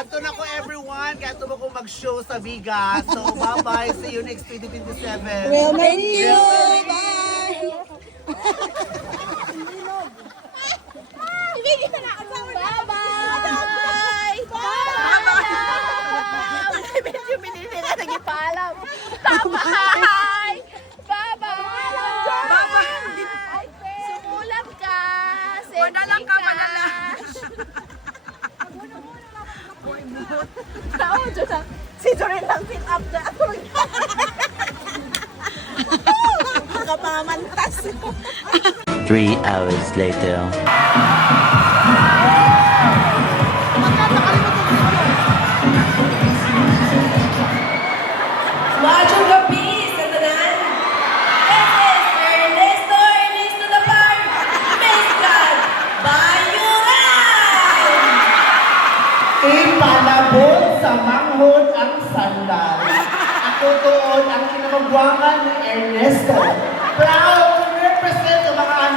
Ato na ko everyone, kaya ito ko mag-show sa Vigas. So bye-bye, see you next 2027. Well, thank you. Bye-bye! Bye-bye! Medyo minili na nagipaalam. Bye-bye! Bye-bye! Bye-bye! Sumulam ka! Madalang ka, madalang! Tao, Diyos si Doreen lang fit up na ako. Nakapamantas. 3 hours later. Wajong gabi sa tanan. This is Ernesto the Park, Mezcal Bayuran! Ipalabot sa manghod ang sandal. Ako doon ang kinamagwangan ni Ernesto. Proud to represent ang mga